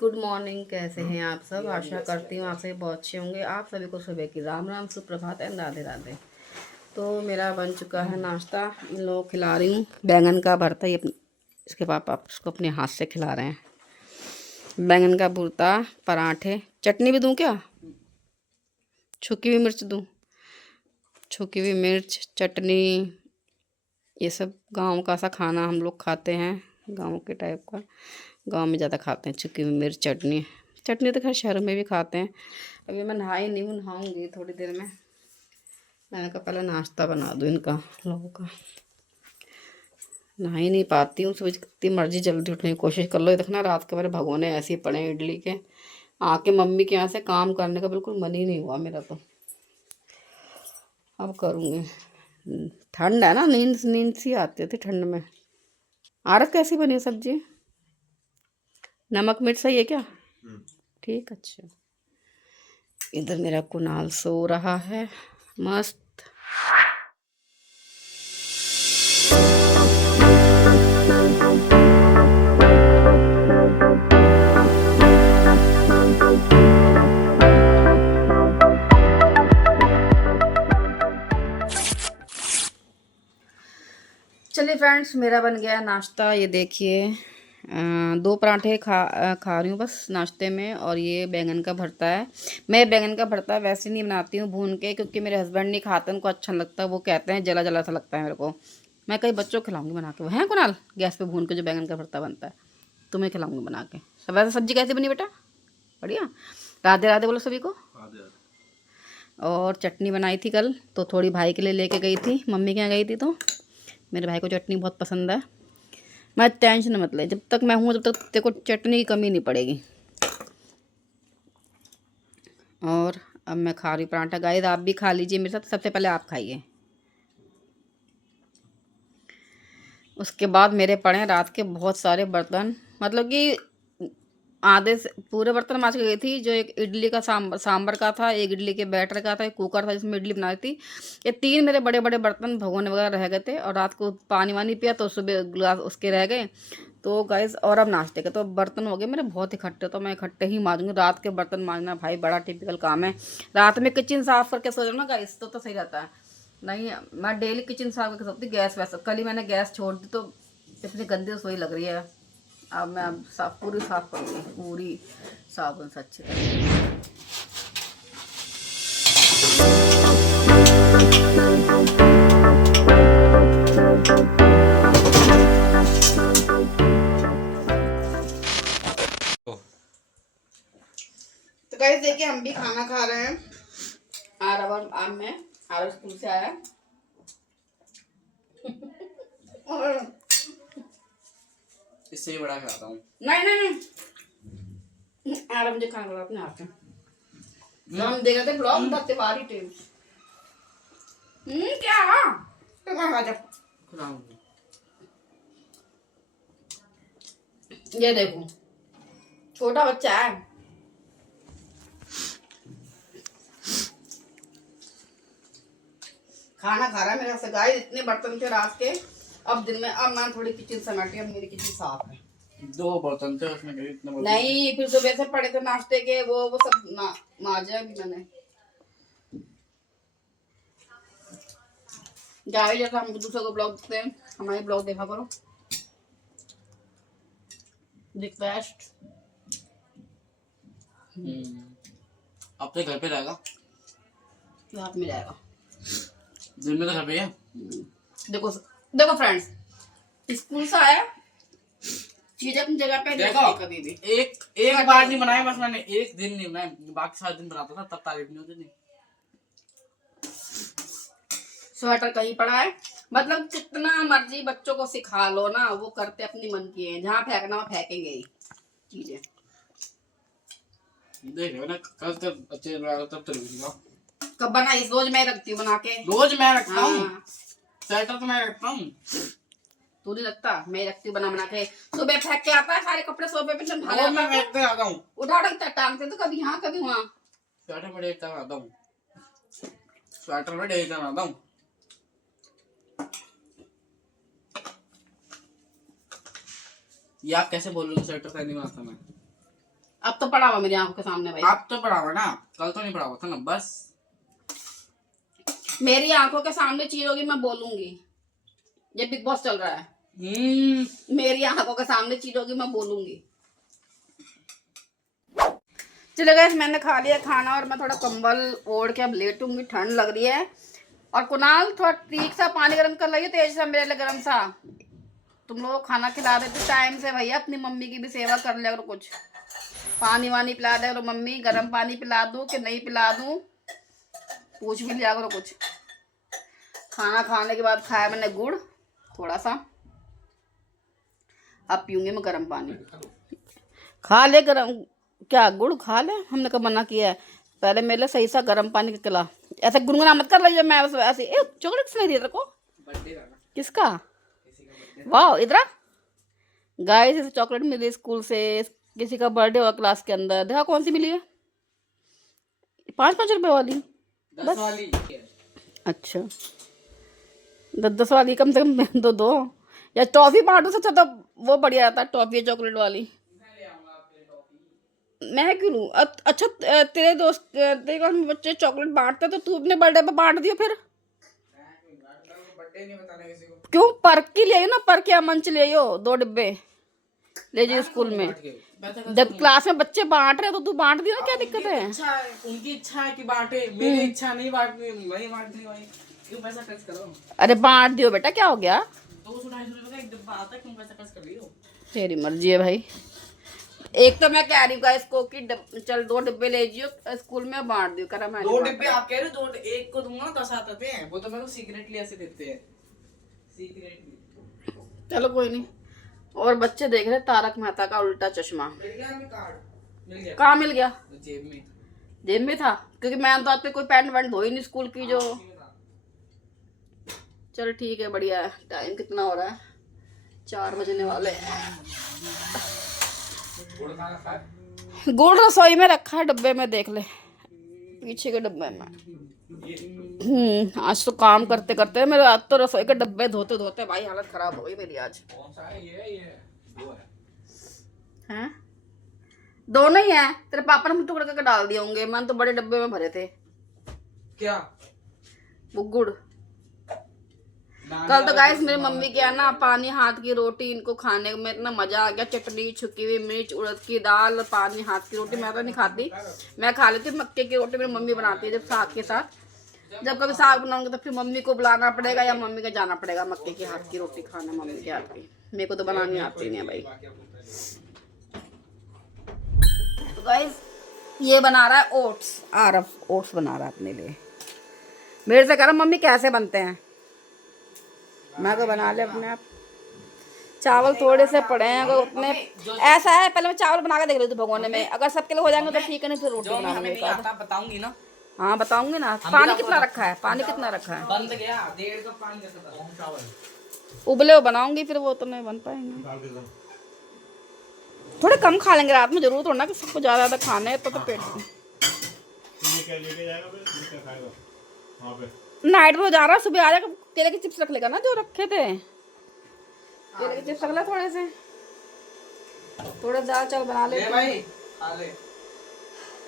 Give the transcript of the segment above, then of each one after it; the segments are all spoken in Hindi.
Good morning. कैसे हैं आप सब? आशा करती हूँ आप सभी बहुत अच्छे होंगे। आप सभी को सुबह की राम राम, सुप्रभात एंड राधे राधे। तो मेरा बन चुका है नाश्ता। इन लोगों को खिला रही हूँ बैंगन का भरता। ये इसके पापा उसको अपने हाथ से खिला रहे हैं। बैंगन का भुर्ता, पराठे, चटनी भी दूँ क्या? छुकी हुई मिर्च दूँ? छुकी हुई मिर्च, चटनी, ये सब गांव का सा खाना हम लोग खाते हैं, गांव के टाइप का। गांव में ज़्यादा खाते हैं छुकी हुई मिर्च, चटनी। चटनी तो खैर शहरों में भी खाते हैं। अभी मैं नहाई नहीं हूँ, नहाऊंगी थोड़ी देर में। मैंने कहा पहले नाश्ता बना दूँ इनका, लोगों का। नहा ही नहीं पाती हूँ, सुबह कितनी मर्जी जल्दी उठने की कोशिश कर लो। ये देखना रात के मेरे भगोने ऐसे ही पड़े हैं इडली के। आके मम्मी के यहाँ से काम करने का बिल्कुल मन ही नहीं हुआ मेरा तो। अब करूँगी। ठंड है ना, नींद नींद सी आती थी ठंड में। आरत कैसी बनी है सब्जी? नमक मिर्च सही है क्या? ठीक, अच्छा। इधर मेरा कुणाल सो रहा है मस्त। चलिए फ्रेंड्स, मेरा बन गया नाश्ता। ये देखिए, 2 पराठे खा रही हूँ बस नाश्ते में। और ये बैंगन का भरता है। मैं बैंगन का भरता वैसे नहीं बनाती हूँ भून के, क्योंकि मेरे हस्बैंड नहीं खाते, उनको अच्छा नहीं लगता। वो कहते हैं जला जला सा लगता है मेरे को। मैं कई बच्चों को खिलाऊंगी बना के। वो हैं कुणाल, गैस पे भून के जो बैंगन का भरता बनता है, तुम्हें खिलाऊंगी बना के। सब वैसे सब्जी कैसी बनी बेटा? बढ़िया। राधे राधे बोलो सभी को। और चटनी बनाई थी कल, तो थोड़ी भाई के लिए लेके गई थी, मम्मी के यहाँ गई थी तो। मेरे भाई को चटनी बहुत पसंद है। मैं टेंशन मत ले, जब तक मैं हूँ तब तक तेरे को चटनी की कमी नहीं पड़ेगी। और अब मैं खा रही पराठा। गाइस आप भी खा लीजिए मेरे साथ, सबसे पहले आप खाइए। उसके बाद मेरे पड़े हैं रात के बहुत सारे बर्तन, मतलब कि आधे से पूरे बर्तन माज के गई थी। जो एक इडली का सांबर का था, एक इडली के बैटर का था, एक कुकर था जिसमें इडली बनाई थी। ये 3 मेरे बड़े बड़े बर्तन भगोने वगैरह रह गए थे। और रात को पानी वानी पिया तो सुबह गिलास उसके रह गए। तो गाइस, और अब नाश्ते के तो बर्तन हो गए मेरे बहुत इकट्ठे। तो मैं इकट्ठे ही मांजूंगी। रात के बर्तन मांजना भाई बड़ा टिपिकल काम है। रात में किचन साफ करके सो जाओ ना गाइस, तो सही रहता है। नहीं, मैं डेली किचन साफ करके सोती। गैस वैसे कल ही मैंने गैस छोड़ दी, तो इतनी गंदी रसोई लग रही है। अब मैं पूरी साफ करूँगी, पूरी साबुन से अच्छी तरह। तो गाइस देखिए, हम भी खाना खा रहे हैं। आरव स्कूल से आया और इससे ही बड़ा खाता हूँ। नहीं नहीं नहीं, आरव मुझे खाना खिला अपने हाथ से। हम देख रहे थे ब्लॉग द तिवारी टिप्स। क्या तो खा जा। ये देखो, छोटा बच्चा है। खाना खा रहा है मेरे से। गाइस इतने बर्तन थे रात के। अब दिन में, अब मैं थोड़ी किचन समेटी। अब मेरी किचन साफ है। 2 बर्तन थे उसमें, इतने बर्तन नहीं, फिर सुबह से पड़े थे नाश्ते के, वो सब माजा भी मैंने। गाइस जैसा हम दूसरों को ब्लॉग देखते हैं, हमारे ब्लॉग देखा करो। रिक्वेस्ट। अब तो घर पे रहेगा, तो हाथ में जाएगा। दिन में तो घर पे है। देखो देखो फ्रेंड्स, स्कूल से आया, चीज अपनी जगह पे देखो, कभी भी एक बार नहीं बनाया बस मैंने, एक दिन नहीं बनाया, बाकी सारे दिन बनाता था, तब तारीफ नहीं होती थी। स्वेटर कहीं पड़ा है। मतलब जितना मर्जी बच्चों को सिखा लो ना, वो करते अपनी मन की है। जहाँ फेंकना वहाँ फेंकेंगे ही चीजें। देख ना, कल तक अच्छे बनाया तब तो कब बनाई? रोज मैं रखती हूँ बना के। रोज मैं रखता हूँ। हाँ। स्वेटर तो मैं रखता हूँ। तू नहीं लगता? मैं रखती हूँ बना बना के। सुबह फेंक के आता है सारे कपड़े सोफे पे, और मैं फेंकते आता हूँ। उठा उठा टांगते तो कभी यहाँ कभी वहाँ। स्वेटर में देखता आता हूँ, स्वेटर में देखता आता हूँ। ये आप कैसे बोल रहे हो? स्वेटर पहनने में आता मैं। अब तो पड़ा हुआ मेरी आंखों के सामने भाई। आप तो पढ़ा हुआ ना, कल तो नहीं पढ़ा हुआ था ना। बस मेरी आंखों के सामने चीज होगी मैं बोलूंगी। ये बिग बॉस चल रहा है। मेरी आंखों के सामने चीज होगी मैं बोलूंगी। चलो गाइस, मैंने खा लिया खाना और मैं थोड़ा कंबल ओढ़ के अब लेटूंगी, ठंड लग रही है। और कुणाल थोड़ा ठीक सा पानी गर्म कर लाइए, तेज सा, मेरे लिए गर्म सा। तुम लोग खाना खिला देते टाइम से भैया, अपनी मम्मी की भी सेवा कर लिया करो। कुछ पानी वानी पिला दे करो मम्मी, गर्म पानी पिला दूं कि नहीं पिला दूं, पूछ भी लिया करो कुछ। खाना खाने के बाद खाया मैंने गुड़ थोड़ा सा, अब पीऊंगी मैं गर्म पानी। खा ले गर्म, क्या गुड़ खा ले, हमने कब मना किया है। पहले मेरे लिए सही सा गर्म पानी खिला, ऐसे गुनगुना मत कर रही है। मैं ऐसे चॉकलेट किसने दिया तेरे को? किसका? वाह, इधर गाइस, इसे चॉकलेट मिली स्कूल से, किसी का बर्थडे हुआ क्लास के अंदर। देखा कौन सी मिली है, 5-5 रुपए वाली, 10 वाली। अच्छा 10 वाली कम से कम दो या टॉफी बांटो से अच्छा तो वो बढ़िया रहता, टॉफी चॉकलेट वाली। मैं क्यों लूँ? अच्छा तेरे दोस्त, तेरे घर में बच्चे चॉकलेट बांटते तो तू अपने बर्थडे पे बांट दियो फिर। क्यों? पर्क की ले ना, पर्क या मंच ले 2 डिब्बे ले जाइए स्कूल में। जब क्लास में बच्चे बांट रहे तो तू बांट दियो, क्या दिक्कत है? उनकी इच्छा है कि बांटे, मेरी इच्छा नहीं बांटनी, वही बांटनी भाई। क्यों पैसा खर्च करो? अरे बांट दियो बेटा, क्या हो गया? 200-250 रुपए का एक डिब्बा आता है, क्यों पैसा खर्च कर रही हो? तेरी मर्जी है भाई। एक तो मैं कह रही हूँ इसको कि चल 2 डिब्बे ले जियो स्कूल में, बांट दियो करा। मैं 2 डिब्बे आप कह रहे हो, 2 एक को दूंगा 10 आते हैं, वो तो मेरे को सीक्रेटली ऐसे देते हैं, सीक्रेटली। चलो कोई नहीं। और बच्चे देख रहे तारक मेहता का उल्टा चश्मा। मिल गया हमें कार्ड, मिल गया। कहाँ मिल गया? जेब में। जेब में था, क्योंकि मैंने तो आपके कोई पैंट वैंट धोई नहीं स्कूल की जो। चल ठीक है, बढ़िया है। टाइम कितना हो रहा है? 4 बजने वाले हैं। गुड़ रसोई में रखा है डब्बे में, देख ले पीछे के डब्बे में। आज तो काम करते करते मेरे, आज तो रसोई के डब्बे धोते धोते भाई हालत खराब हो गई मेरी आज। कौन सा है? ये दो है। हैं? दोनों ही हैं। तेरे पापा ने टुकड़े करके डाल दिए होंगे, मैंने तो बड़े डब्बे में भरे थे। क्या? वो गुड़। कल तो गाइस मेरी मम्मी के ना पानी हाथ की रोटी, इनको खाने में इतना मजा आ गया। चटनी, छुकी हुई मिर्च, उड़द की दाल, पानी हाथ की रोटी। मैं तो नहीं खाती, मैं खा लेती मक्के की रोटी, मेरी मम्मी बनाती है जब साग के साथ। जब कभी साग बनाऊंगी तो फिर मम्मी को बुलाना पड़ेगा या मम्मी का जाना पड़ेगा मक्के के हाथ की रोटी खाना, मम्मी के हाथ की। मेरे को तो बनानी आती नहीं है भाई। तो गाइस ये बना रहा है ओट्स, आरफ ओट्स बना रहा है अपने लिए। मेरे से कह रहा मम्मी कैसे बनते हैं, मैं तो बना ले अपने आप। चावल थोड़े से पड़े हैं, अगर उतने ऐसा है, पहले मैं चावल बना के देख रही थी भगोने में, अगर सबके लिए हो जाएंगे तो ठीक है, नहीं फिर रोटी बना लूंगी। बताऊंगी ना। हाँ बताऊंगी ना। पानी कितना रखा है? पानी कितना रखा है? बंद गया 1.5 कप पानी का चावल। उबले वो बनाऊंगी, फिर वो तो नहीं बन पाएंगे। थोड़े कम खा लेंगे रात में, जरूर थोड़ा ना कि सबको ज्यादा ज्यादा खाने है तो पेट नाइट में जा रहा, सुबह आ जाएगा। केले के चिप्स रख लेगा ना जो रखे थे, केले के चिप्स रख ले थोड़े से, थोड़ा दाल चावल बना ले भाई, खा ले।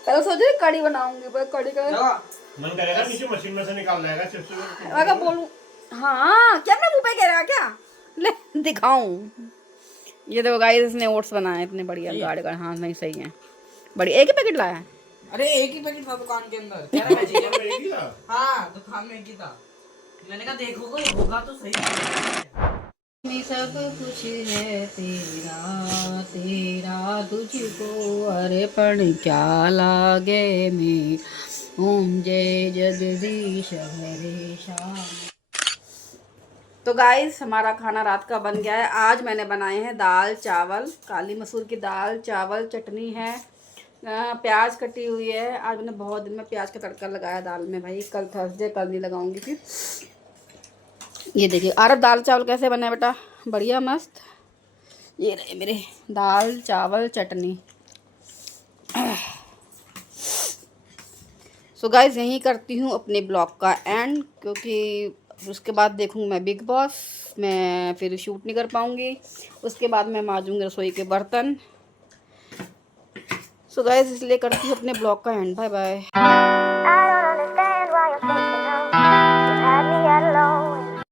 पहले सोच रही कड़ी बनाऊंगी, पर कड़ी का मन करेगा नीचे मशीन में से निकाल लेगा चिप्स। मैं बोलूं हाँ, क्या मैं मुंह पे कह रहा क्या? ले दिखाऊं। ये देखो गाइस, इसने ओट्स बनाए इतने बढ़िया गाढ़े गाढ़े। हाँ नहीं सही है, बढ़िया। एक ही पैकेट लाया है? अरे एक ही पैकेट था दुकान के अंदर। कह रहा मैं चाहिए। हाँ दुकान में एक ही था। मैंने कहा देखो कोई होगा तो सही। सब कुछ है तेरा, तेरा तुझको अर्पण क्या लागे में। ओम जय जगदीश हरे श्याम। तो गाइस हमारा खाना रात का बन गया है। आज मैंने बनाए हैं दाल चावल, काली मसूर की दाल चावल, चटनी है, प्याज कटी हुई है। आज मैंने बहुत दिन में प्याज का तड़का लगाया दाल में भाई, कल थर्सडे, कल नहीं लगाऊंगी फिर। ये देखिए आरब दाल चावल कैसे बने बेटा, बढ़िया मस्त। ये रहे मेरे दाल चावल चटनी। सो गाइस यहीं करती हूँ अपने ब्लॉग का एंड, क्योंकि उसके बाद देखूँ मैं बिग बॉस, मैं फिर शूट नहीं कर पाऊँगी। उसके बाद मैं मांजूंगी रसोई के बर्तन। सो गाइस इसलिए करती हूँ अपने ब्लॉग का एंड। Bye bye.